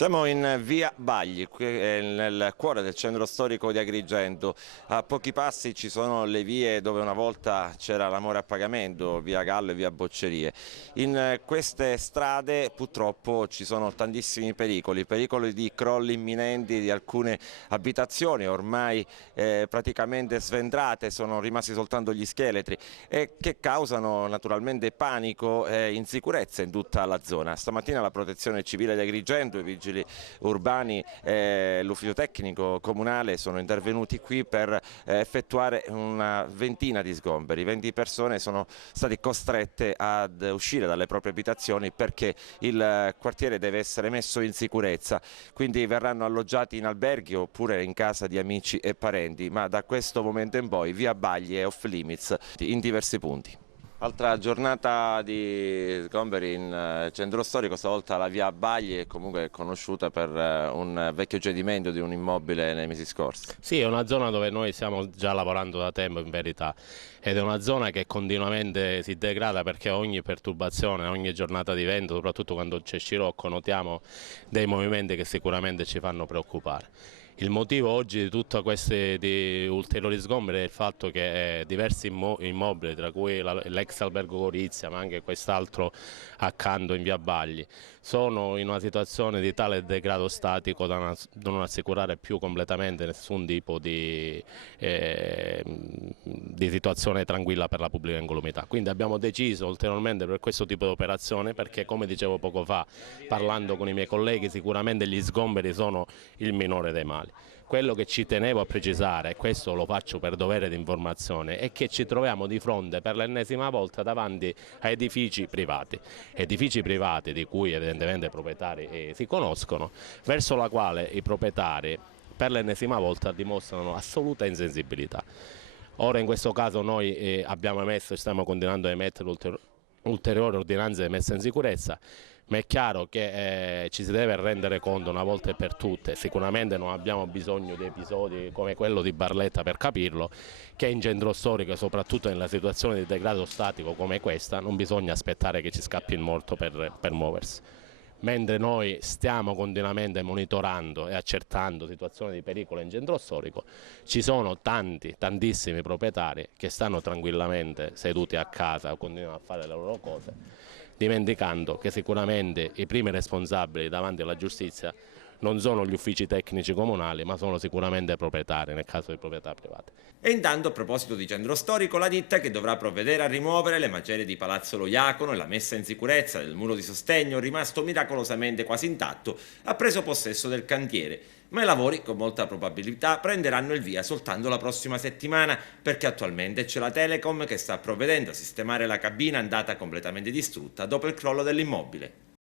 Siamo in via Bagli, qui nel cuore del centro storico di Agrigento. A pochi passi ci sono le vie dove una volta c'era l'amore a pagamento, via Gallo e via Boccerie. In queste strade purtroppo ci sono tantissimi pericoli di crolli imminenti di alcune abitazioni ormai praticamente sventrate, sono rimasti soltanto gli scheletri e che causano naturalmente panico e insicurezza in tutta la zona. Stamattina la Protezione Civile di Agrigento e i vigili urbani e l'ufficio tecnico comunale sono intervenuti qui per effettuare una ventina di sgomberi. 20 persone sono state costrette ad uscire dalle proprie abitazioni perché il quartiere deve essere messo in sicurezza, quindi verranno alloggiati in alberghi oppure in casa di amici e parenti, ma da questo momento in poi via Bagli è off limits in diversi punti. Altra giornata di sgomberi in centro storico, stavolta la via Bagli è comunque conosciuta per un vecchio cedimento di un immobile nei mesi scorsi. Sì, è una zona dove noi stiamo già lavorando da tempo in verità ed è una zona che continuamente si degrada perché ogni perturbazione, ogni giornata di vento, soprattutto quando c'è scirocco, notiamo dei movimenti che sicuramente ci fanno preoccupare. Il motivo oggi di tutti questi ulteriori sgomberi è il fatto che diversi immobili, tra cui l'ex albergo Gorizia ma anche quest'altro accanto in via Bagli, sono in una situazione di tale degrado statico da non assicurare più completamente nessun tipo di situazione tranquilla per la pubblica incolumità. Quindi abbiamo deciso ulteriormente per questo tipo di operazione perché, come dicevo poco fa parlando con i miei colleghi, sicuramente gli sgomberi sono il minore dei mali. Quello che ci tenevo a precisare, e questo lo faccio per dovere di informazione, è che ci troviamo di fronte per l'ennesima volta davanti a edifici privati di cui evidentemente i proprietari si conoscono, verso la quale i proprietari per l'ennesima volta dimostrano assoluta insensibilità. Ora in questo caso noi abbiamo emesso e stiamo continuando a emettere ulteriori ordinanze di messa in sicurezza, ma è chiaro che ci si deve rendere conto una volta e per tutte, sicuramente non abbiamo bisogno di episodi come quello di Barletta per capirlo, che in centro storico, soprattutto nella situazione di degrado statico come questa, non bisogna aspettare che ci scappi il morto per muoversi. Mentre noi stiamo continuamente monitorando e accertando situazioni di pericolo in centro storico, ci sono tantissimi proprietari che stanno tranquillamente seduti a casa o continuano a fare le loro cose, dimenticando che sicuramente i primi responsabili davanti alla giustizia non sono gli uffici tecnici comunali, ma sono sicuramente i proprietari, nel caso di proprietà private. E intanto, a proposito di centro storico, la ditta che dovrà provvedere a rimuovere le macerie di Palazzo Lo Iacono e la messa in sicurezza del muro di sostegno, rimasto miracolosamente quasi intatto, ha preso possesso del cantiere. Ma i lavori, con molta probabilità, prenderanno il via soltanto la prossima settimana, perché attualmente c'è la Telecom che sta provvedendo a sistemare la cabina andata completamente distrutta dopo il crollo dell'immobile.